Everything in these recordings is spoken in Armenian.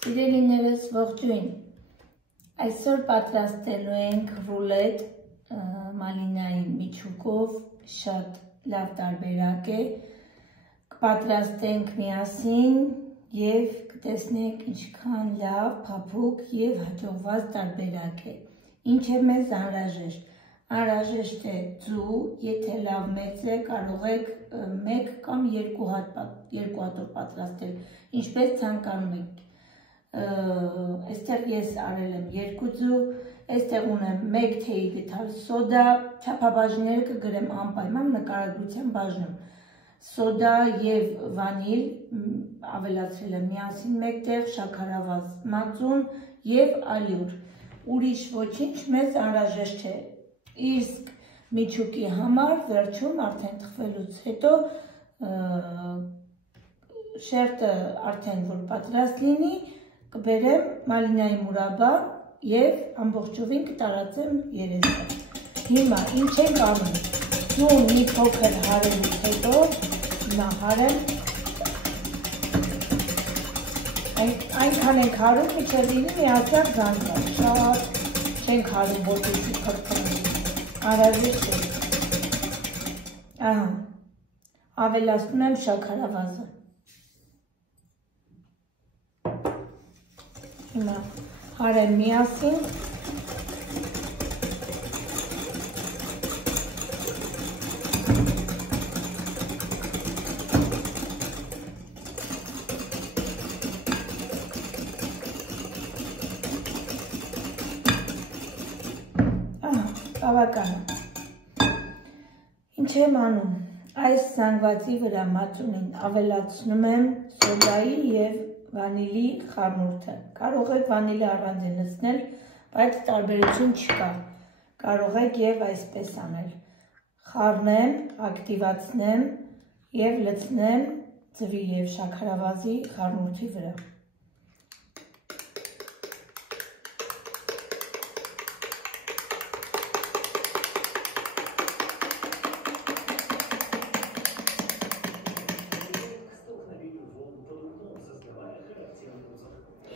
Սիրելիներս ողջույն, այսօր պատրաստելու ենք ռուլետ մալինայի միջուկով, շատ լավ տարբերակ է, կպատրաստենք միասին և կտեսնենք ինչքան լավ, փափուկ և հաջողված տարբերակ է, ինչ է մեզ անհրաժեշտ է ձու, եթե լավ մեծ է, կարող եք 1 կամ 2 հատոր պատրաստել, ինչպես ցանկանում եք, այստեղ ես արել եմ 2 ձու, այստեղ ունեմ 1 թեյի գդալ սոդա, չափաբաժինները կգրեմ անպայման նկարագրության բաժնում, սոդա և վանիլ ավելացրել եմ միասին մեկտեղ, շաքարավազ մածուն և ալյուր, ուրիշ ոչինչ մեզ անհրաժեշտ է, իսկ միջուկի համար վերջում արդեն թխվելուց հետո շերտը արդեն որ պատրաստ լինի, կբերեմ մալինայի մուրաբա և ամբողջովին կտարածեմ երեսը։ Հիմա ինչ ենք անում, ձուն մի փոքր հարելուց հետո, հիմա հարեմ, այնքան ենք հարում, մինչև լինի միացյալ զանգված, շատ չենք հարում, որպեսզի փրփրի, անհրաժեշտ է։ Ավելացնում եմ շաքարավազը։ Հիմա հարեմ միասին, բավական է, ինչ եմ անում, այս զանգվածի վրա մածունին ավելացնում եմ սոդայի և վանիլի խառնուրդը, կարող եք վանիլը առանձին լցնել, բայց տարբերություն չկա, կարող եք և այսպես անել, խառնեմ, ակտիվացնեմ և լցնեմ ձվի և շաքարավազի խառնուրդի վրա։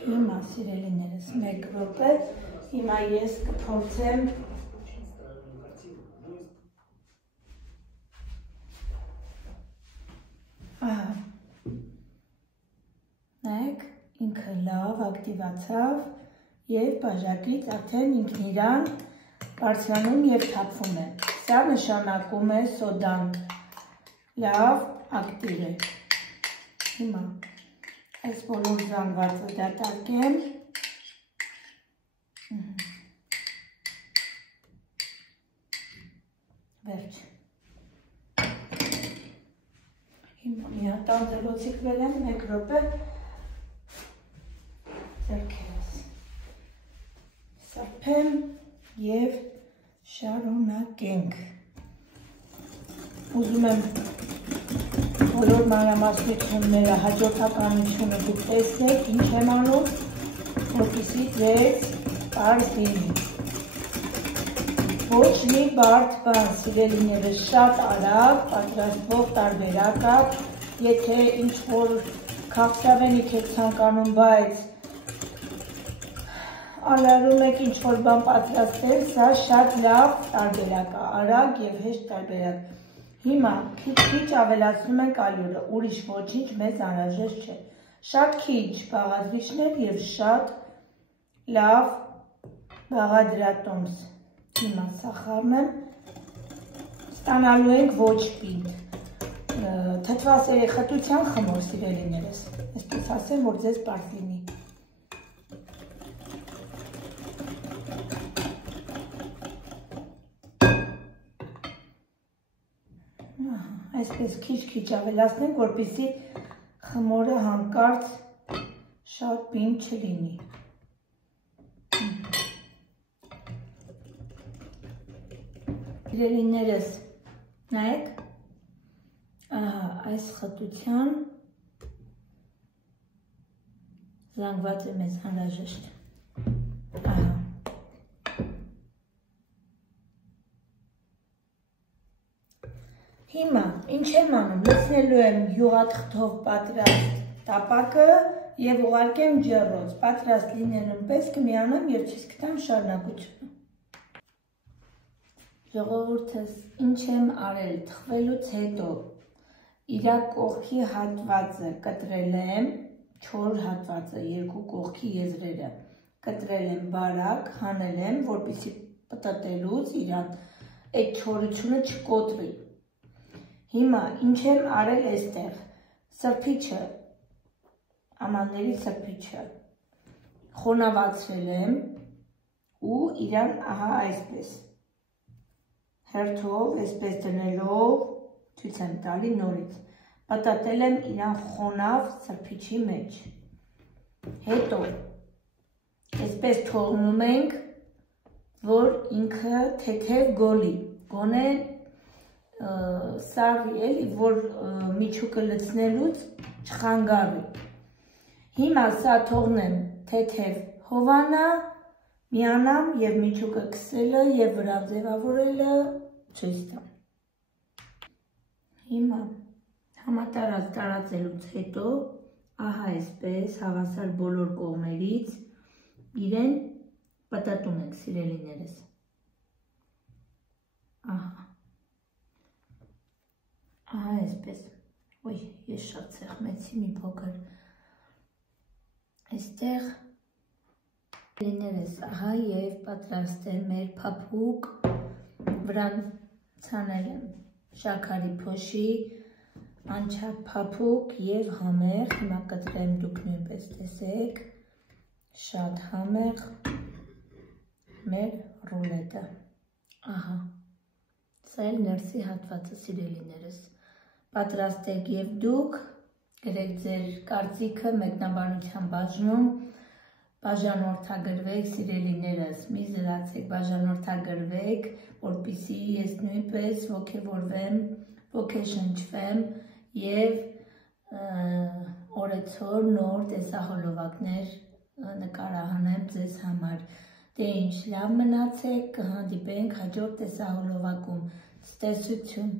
Հիմա սիրելիներս 1 րոպե, հիմա ես կփորձեմ նայեք, ինքը լավ ակտիվացավ և բաժակից արդեն ինքն իրան բարձրանում և թափվում է, սա նշանակում է սոդան լավ ակտիվ է, հիմա այս բոլոր զանգվածը դատարկեմ, վերջ, հիմա մի հատ անձելոցիկ վերեմ, 1 րոպե, ձեռքերս սրբեմ և շարունակենք, ուզում եմ բոլոր մանրամասնությունները, հաջորդականությունը դուք տեսնեք, ինչ եմ անում, որպեսզի ձեզ պարզ լինի։ Ոչ մի բարդ բան, սիրելիներս, շատ արագ պատրաստվող տարբերակ է, եթե ինչ-որ քաղցրավենիք եք ցանկանում, բայց անարում եք ինչ-որ բան պատրաստել, սա շատ լավ տարբերակ է, արագ և հեշտ տարբերակ։ Հիմա քիչ ավելացնում ենք ալյուրը, ուրիշ ոչինչ մեզ անհրաժեշտ չէ, շատ քիչ բաղադրիչներ և շատ լավ բաղադրատոմս, հիմա սա խառնեմ, ստանալու ենք ոչ պինդ, թթվասերի խտության խմոր սիրելիներս, այսպես ասեմ, որ ձեզ պարզ լինի։ Այսպես քիչ ավելացնենք, որպեսզի խմորը հանկարծ շատ պինդ չլինի։ Սիրելիներս, նայեք, այս խտության զանգվածը մեզ անհրաժեշտ։ Հիմա, ինչ եմ անում, լցնելու եմ յուղաթղթով պատրաստ տապակը եւ ուղարկեմ ջեռոց, պատրաստ լինելուն պես կմիանամ եւ ցույց կտամ շարունակությունը։ Ժողովուրդս, ինչ եմ արել, թխվելուց հետո իր կողքի հատվածը կտրել եմ, չոր հատվածը, երկու կողքի եզրերը կտրել եմ բարակ, հանել եմ, որպեսզի պտտելուց իրան այդ չորությունը չկոտրի։ Հիմա ինչ եմ արել այստեղ, սրբիչը, ամանների սրբիչը խոնավացրել եմ ու իրան ահա այսպես հերթով, այսպես դնելով, ցույց եմ տալի նորից, պտտել եմ իրան խոնավ սրբիչի մեջ։ Հետո այսպես թողնում ենք, որ ինքը թեթև գոլի, գոնե սարի էլի, որ միջուկը լցնելուց չխանգարվի։ Հիմա սա թողնեմ թեթև հովանա, միանամ եւ միջուկը քսելը եւ վրա ձևավորելը ցույց տամ։ Հիմա համատարած տարածելուց հետո ահա այսպես հավասար բոլոր կողմերից իրեն պտտում ենք, սիրելիներս։ Ահա այսպես, ոյ, ես շատ սեղմեցի մի փոքր, այստեղ սիրելիներս, ահա եւ պատրաստ է մեր փափուկ, վրան ցանել եմ շաքարի փոշի, անչափ փափուկ եւ համեղ, հիմա կտրեմ, դուք նույնպես տեսեք, շատ համեղ մեր ռուլետը, ահա, սա էլ ներսի հատվածը, սիրելիներս, պատրաստ եք եւ դուք, գրեք ձեր կարծիքը մեկնաբանության բաժնում, բաժանորդագրվեք, սիրելիներս, մի զրացեք, բաժանորդագրվեք, որպեսզի ես նույնպես ոգևորվեմ, ոգեշնչվեմ եւ օրեցօր նոր տեսահոլովակներ նկարահանեմ ձեզ համար։ Դե ինչ, լավ մնացեք, կհանդիպենք հաջորդ տեսահոլովակում, ցտեսություն։